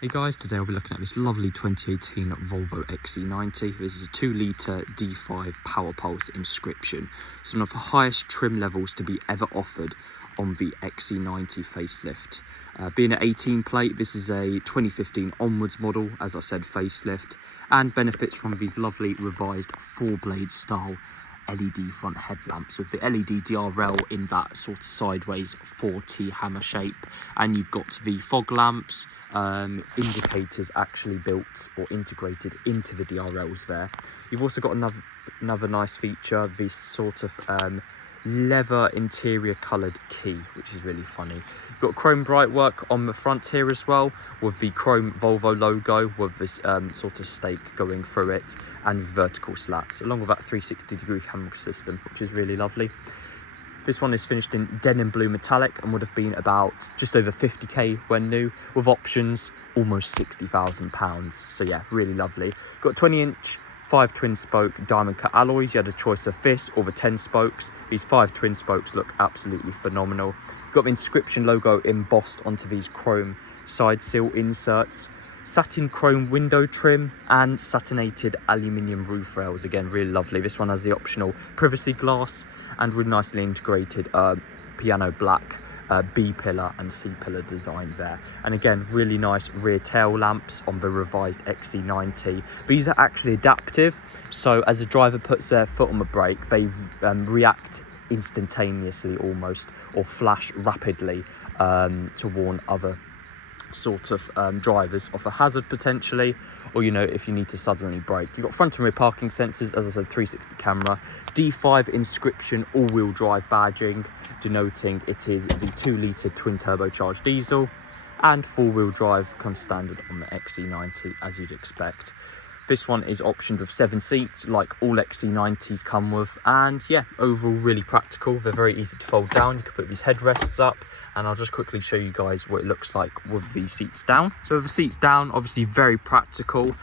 Hey guys, today I'll be looking at this lovely 2018 Volvo XC90. This is a 2-litre D5 PowerPulse Inscription. It's one of the highest trim levels to be ever offered on the XC90 facelift. Being an 18 plate, this is a 2015 onwards model, as I said, facelift, and benefits from these lovely revised 4-blade style LED front headlamps with the LED DRL in that sort of sideways 4T hammer shape, and you've got the fog lamps, indicators actually built or integrated into the DRLs there. You've also got another nice feature, this sort of leather interior coloured key, which is really funny. You've got chrome bright work on the front here as well, with the chrome Volvo logo with this sort of stake going through it, and vertical slats, along with that 360-degree camera system, which is really lovely. This one is finished in Denim Blue metallic and would have been about just over 50k when new, with options almost £60,000. So yeah, really lovely. Got 20-inch 5 twin spoke diamond cut alloys. You had a choice of this or the 10 spokes. These 5 twin spokes look absolutely phenomenal. You've got the Inscription logo embossed onto these chrome side sill inserts, satin chrome window trim, and satinated aluminium roof rails. Again, really lovely. This one has the optional privacy glass and really nicely integrated piano black B pillar and C pillar design there. And again, really nice rear tail lamps on the revised XC90. These are actually adaptive, so as the driver puts their foot on the brake, they react instantaneously almost, or flash rapidly to warn other sort of drivers of a hazard potentially, or if you need to suddenly brake. You've got front and rear parking sensors, as I said, 360 camera, D5 Inscription all-wheel drive badging denoting it is the 2-litre twin turbocharged diesel, and 4-wheel drive comes standard on the XC90 as you'd expect. This one is optioned with 7 seats like all XC90s come with, and yeah, overall really practical. They're very easy to fold down. You can put these headrests up, and I'll just quickly show you guys what it looks like with the seats down. So with the seats down, obviously very practical.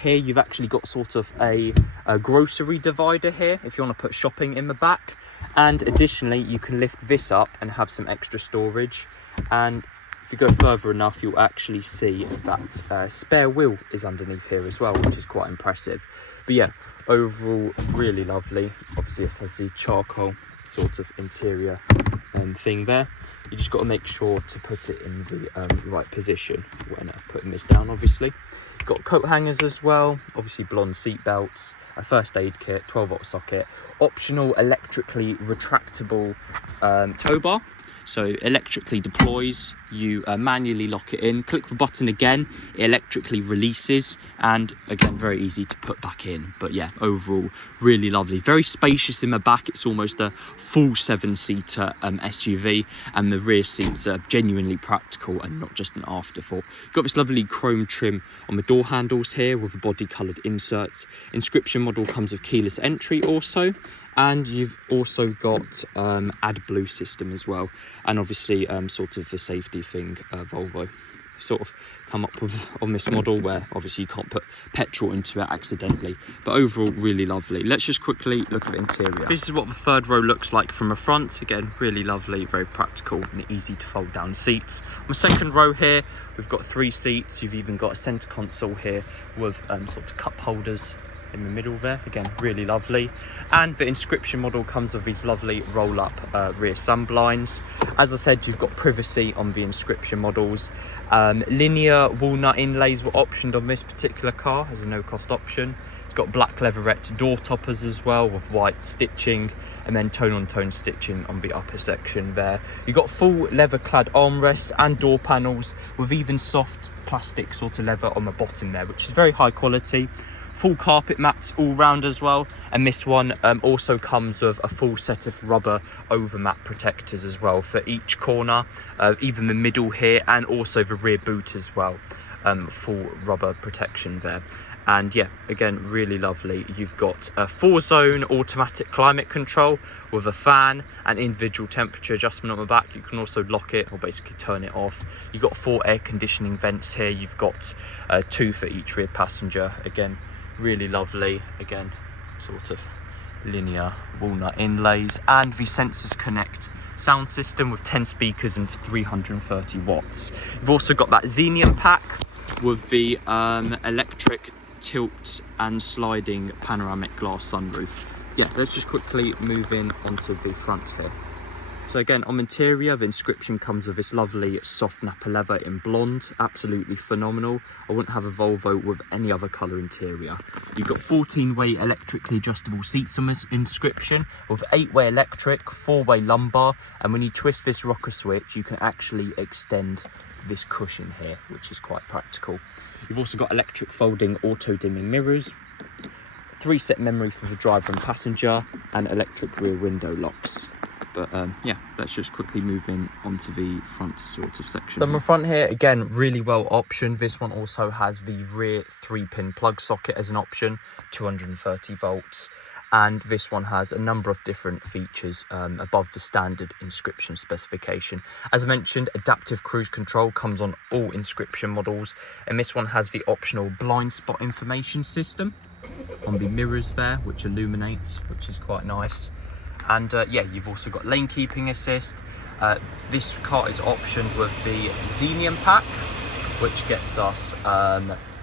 Here you've actually got sort of a grocery divider here if you want to put shopping in the back, and additionally you can lift this up and have some extra storage. And if you go further enough, you'll actually see that spare wheel is underneath here as well, which is quite impressive. But yeah, overall really lovely. Obviously this has the charcoal sort of interior thing there. You just got to make sure to put it in the right position when putting this down, obviously. You've got coat hangers as well, obviously Blond seat belts, a first aid kit, 12-volt socket, optional electrically retractable Towbar. So electrically deploys, you manually lock it in, click the button again, it electrically releases, and again, very easy to put back in. But yeah, overall, really lovely. Very spacious in the back. It's almost a full 7-seater SUV, and the rear seats are genuinely practical and not just an afterthought. You've got this lovely chrome trim on the door handles here with the body coloured inserts. Inscription model comes with keyless entry also. And you've also got AdBlue system as well, and obviously sort of the safety thing Volvo sort of come up with on this model, where obviously you can't put petrol into it accidentally. But overall really lovely. Let's just quickly look at the interior. This is what the third row looks like from the front. Again, really lovely, very practical and easy to fold down seats. On the second row here, we've got 3 seats. You've even got a center console here with sort of cup holders in the middle there. Again, really lovely. And the Inscription model comes with these lovely roll-up rear sun blinds. As I said, you've got privacy on the Inscription models. Linear walnut inlays were optioned on this particular car as a no-cost option. It's got black leatherette door toppers as well with white stitching, and then tone-on-tone stitching on the upper section there. You've got full leather-clad armrests and door panels with even soft plastic sort of leather on the bottom there, which is very high quality. Full carpet mats all round as well, and this one also comes with a full set of rubber overmat protectors as well for each corner, even the middle here, and also the rear boot as well. Full rubber protection there. And yeah, again, really lovely. You've got a 4-zone automatic climate control with a fan and individual temperature adjustment on the back. You can also lock it or basically turn it off. You've got 4 air conditioning vents here. You've got 2 for each rear passenger. Again, really lovely. Again, sort of linear walnut inlays, and the Sensors Connect sound system with 10 speakers and 330 watts. You've also got that Xenium pack with the electric tilt and sliding panoramic glass sunroof. Yeah, let's just quickly move in onto the front here. So again, on interior, the Inscription comes with this lovely soft Nappa leather in blonde, absolutely phenomenal. I wouldn't have a Volvo with any other colour interior. You've got 14-way electrically adjustable seats on this Inscription, with 8-way electric, 4-way lumbar, and when you twist this rocker switch, you can actually extend this cushion here, which is quite practical. You've also got electric folding auto-dimming mirrors, 3-set memory for the driver and passenger, and electric rear window locks. But yeah, let's just quickly move in onto the front sort of section. On the front here, again, really well optioned. This one also has the rear 3-pin plug socket as an option, 230 volts. And this one has a number of different features above the standard Inscription specification. As I mentioned, adaptive cruise control comes on all Inscription models. And this one has the optional blind spot information system on the mirrors there, which illuminates, which is quite nice. And yeah, you've also got lane keeping assist. This car is optioned with the Xenium pack, which gets us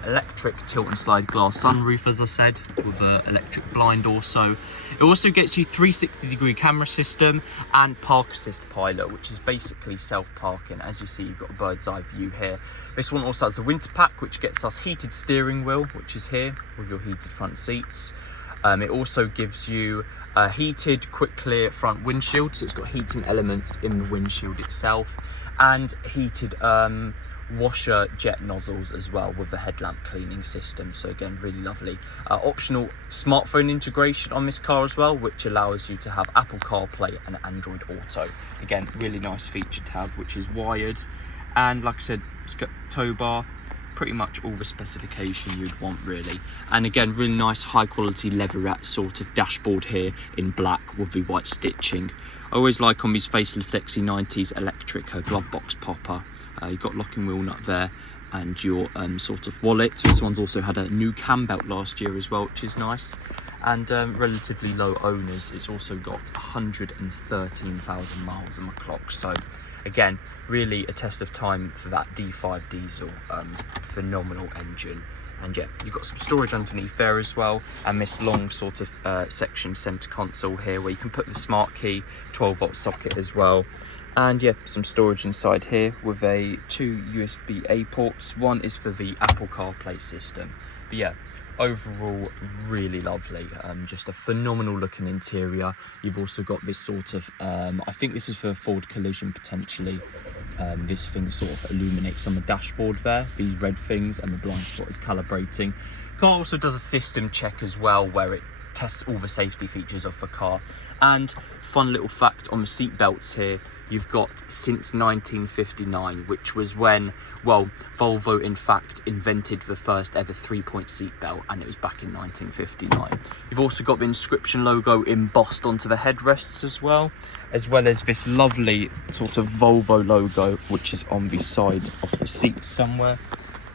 electric tilt and slide glass sunroof, as I said, with an electric blind also. It also gets you 360-degree camera system and park assist pilot, which is basically self-parking. As you see, you've got a bird's eye view here. This one also has a winter pack, which gets us heated steering wheel, which is here with your heated front seats. It also gives you a heated quick clear front windshield, so it's got heating elements in the windshield itself, and heated washer jet nozzles as well with the headlamp cleaning system. So again, really lovely. Optional smartphone integration on this car as well, which allows you to have Apple CarPlay and Android Auto. Again, really nice feature to have, which is wired, and like I said, it's got Towbar. Pretty much all the specification you'd want, really. And again, really nice high quality leatherette sort of dashboard here in black with the white stitching. I always like on these facelift XC90s electric glove box popper. You've got locking wheel nut there and your sort of wallet. This one's also had a new Cambelt last year as well, which is nice. And relatively low owners. It's also got 113,000 miles on the clock. So again, really a test of time for that D5 diesel. Phenomenal engine. And yeah, you've got some storage underneath there as well, and this long sort of section center console here where you can put the smart key, 12-volt socket as well. And yeah, some storage inside here with two USB-A ports. One is for the Apple CarPlay system. But yeah, overall really lovely. Just a phenomenal looking interior. You've also got this sort of I think this is for forward collision potentially. This thing sort of illuminates on the dashboard there, these red things, and the blind spot is calibrating. Car also does a system check as well, where it tests all the safety features of the car. And fun little fact on the seat belts here, you've got since 1959, which was when, well, Volvo in fact invented the first ever 3-point seat belt, and it was back in 1959. You've also got the Inscription logo embossed onto the headrests as well as this lovely sort of Volvo logo, which is on the side of the seat somewhere.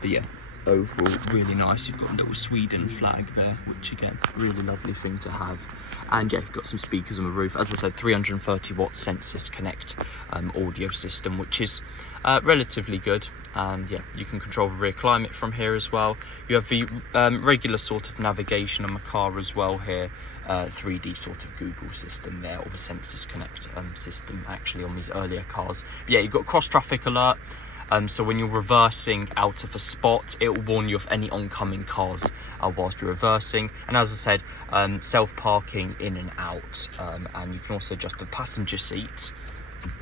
But yeah, overall really nice. You've got a little Sweden flag there, which again, really lovely thing to have. And yeah, you've got some speakers on the roof. As I said, 330 watt Sensus Connect audio system, which is relatively good. And yeah, you can control the rear climate from here as well. You have the regular sort of navigation on the car as well here. 3D sort of Google system there, or the Sensus Connect system actually on these earlier cars. But yeah, you've got cross traffic alert. So when you're reversing out of a spot, it will warn you of any oncoming cars whilst you're reversing. And as I said, self-parking in and out. And you can also adjust the passenger seat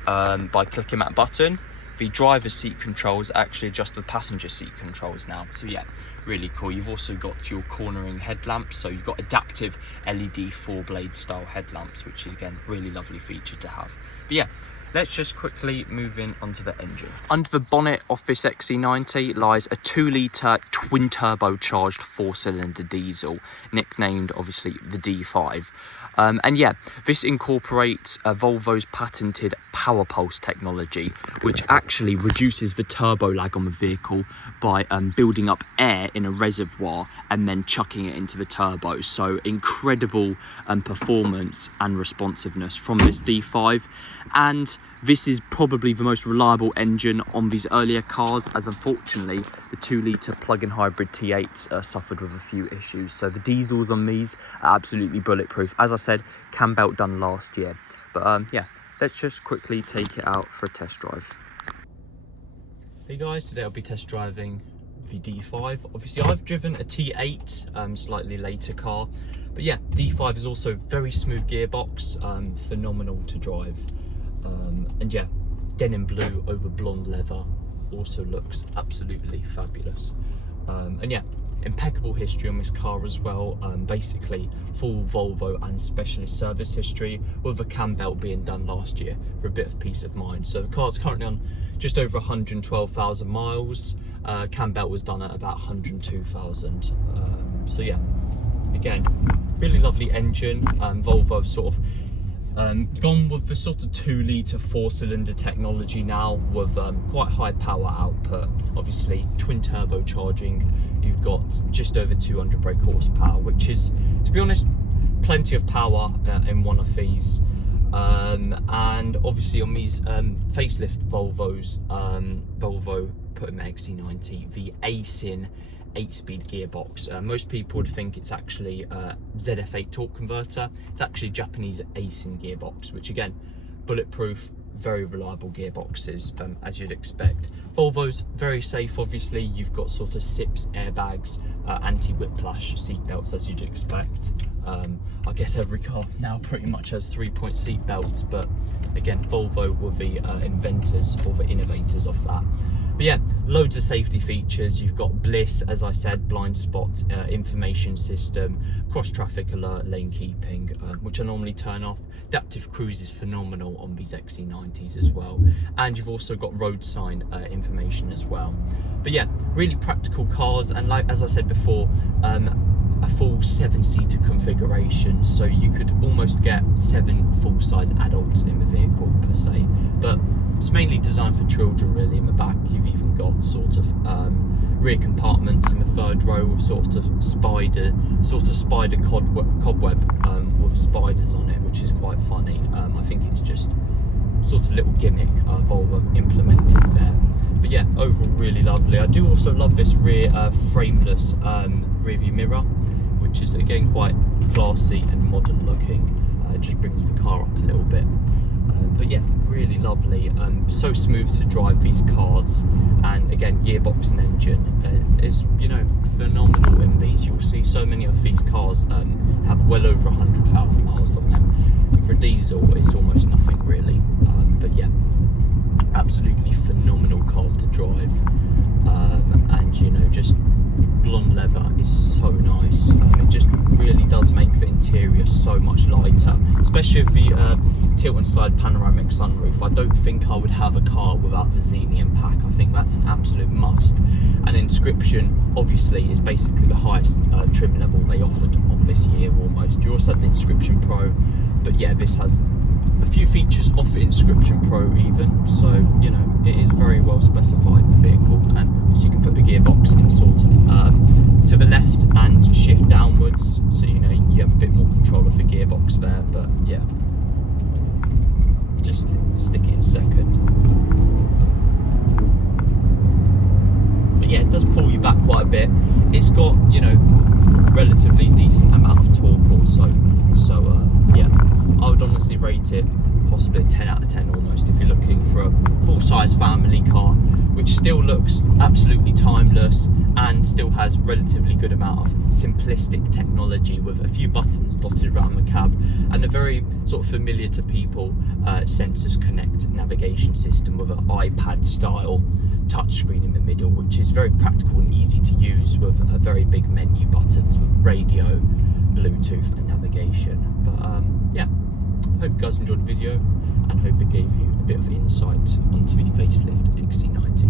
by clicking that button. The driver's seat controls actually adjust the passenger seat controls now. So yeah, really cool. You've also got your cornering headlamps. So you've got adaptive LED 4-blade style headlamps, which is again, really lovely feature to have. But yeah, let's just quickly move in onto the engine. Under the bonnet of this XC90 lies a 2-litre twin turbocharged 4-cylinder diesel, nicknamed obviously the D5. And yeah, this incorporates Volvo's patented PowerPulse technology, which actually reduces the turbo lag on the vehicle by building up air in a reservoir and then chucking it into the turbo. So incredible performance and responsiveness from this D5. And this is probably the most reliable engine on these earlier cars, as unfortunately the 2-litre plug-in hybrid T8 suffered with a few issues. So the diesels on these are absolutely bulletproof. As I said, Cambelt done last year. But yeah, let's just quickly take it out for a test drive. Hey guys, today I'll be test driving the D5. Obviously I've driven a T8, slightly later car. But yeah, D5 is also very smooth gearbox, phenomenal to drive. And yeah, Denim Blue over Blond leather also looks absolutely fabulous. And yeah, impeccable history on this car as well. Basically full Volvo and specialist service history, with a Cambelt being done last year for a bit of peace of mind. So the car's currently on just over 112,000 miles. Cambelt was done at about 102,000. So yeah, again, really lovely engine. Volvo sort of gone with the sort of 2-litre 4-cylinder technology now, with quite high power output. Obviously twin turbocharging, you've got just over 200 brake horsepower, which is, to be honest, plenty of power in one of these. And obviously on these facelift Volvos, Volvo put in the XC90 the ASIN 8-speed gearbox. Most people would think it's actually ZF8 torque converter. It's actually Japanese ASIN gearbox, which again, bulletproof, very reliable gearboxes, as you'd expect. Volvo's very safe, obviously. You've got sort of SIPs, airbags, anti-whiplash seat belts, as you'd expect. I guess every car now pretty much has 3-point seat belts, but again, Volvo were the inventors or the innovators of that. But yeah, loads of safety features. You've got BLIS, as I said, blind spot information system, cross traffic alert, lane keeping, which I normally turn off. Adaptive cruise is phenomenal on these XC90s as well. And you've also got road sign information as well. But yeah, really practical cars. And like, as I said before, a full 7-seater configuration, so you could almost get 7 full-size adults in the vehicle per se. But it's mainly designed for children really. In the back you've even got sort of rear compartments in the 3rd row with sort of spider cobweb with spiders on it, which is quite funny. I think it's just sort of little gimmick Volvo implemented there. But yeah, overall really lovely. I do also love this rear frameless rear view mirror, which is again quite classy and modern looking. It just brings the car up a little bit. But yeah, really lovely. So smooth to drive these cars, and again, gearbox and engine is, you know, phenomenal in these. You'll see so many of these cars have well over 100,000 miles on them, and for diesel it's almost nothing really. But yeah, absolutely phenomenal cars to drive. And you know, just blonde leather is so nice. It just really does make the interior so much lighter, especially with the tilt and slide panoramic sunroof. I don't think I would have a car without the Xenium pack. I think that's an absolute must. And Inscription obviously is basically the highest trim level they offered on this year almost. You also have the Inscription Pro, but yeah, this has a few features off the Inscription Pro even, so you know, it is very well specified vehicle. And so you can put the gearbox in sort of to the left and shift downwards, so you know you have a bit more control of the gearbox there. But yeah, just stick it in second. But yeah, it does pull you back quite a bit. It's got, you know, relatively decent amount of torque also, so yeah, I would honestly rate it possibly a 10 out of 10 almost, if you're looking for a full-size family car, which still looks absolutely timeless and still has relatively good amount of simplistic technology, with a few buttons dotted around the cab and a very sort of familiar to people Sensors Connect navigation system with an iPad style touchscreen in the middle, which is very practical and easy to use, with a very big menu buttons with radio, Bluetooth and navigation. But yeah, hope you guys enjoyed the video and hope it gave you a bit of insight onto the facelift XC90.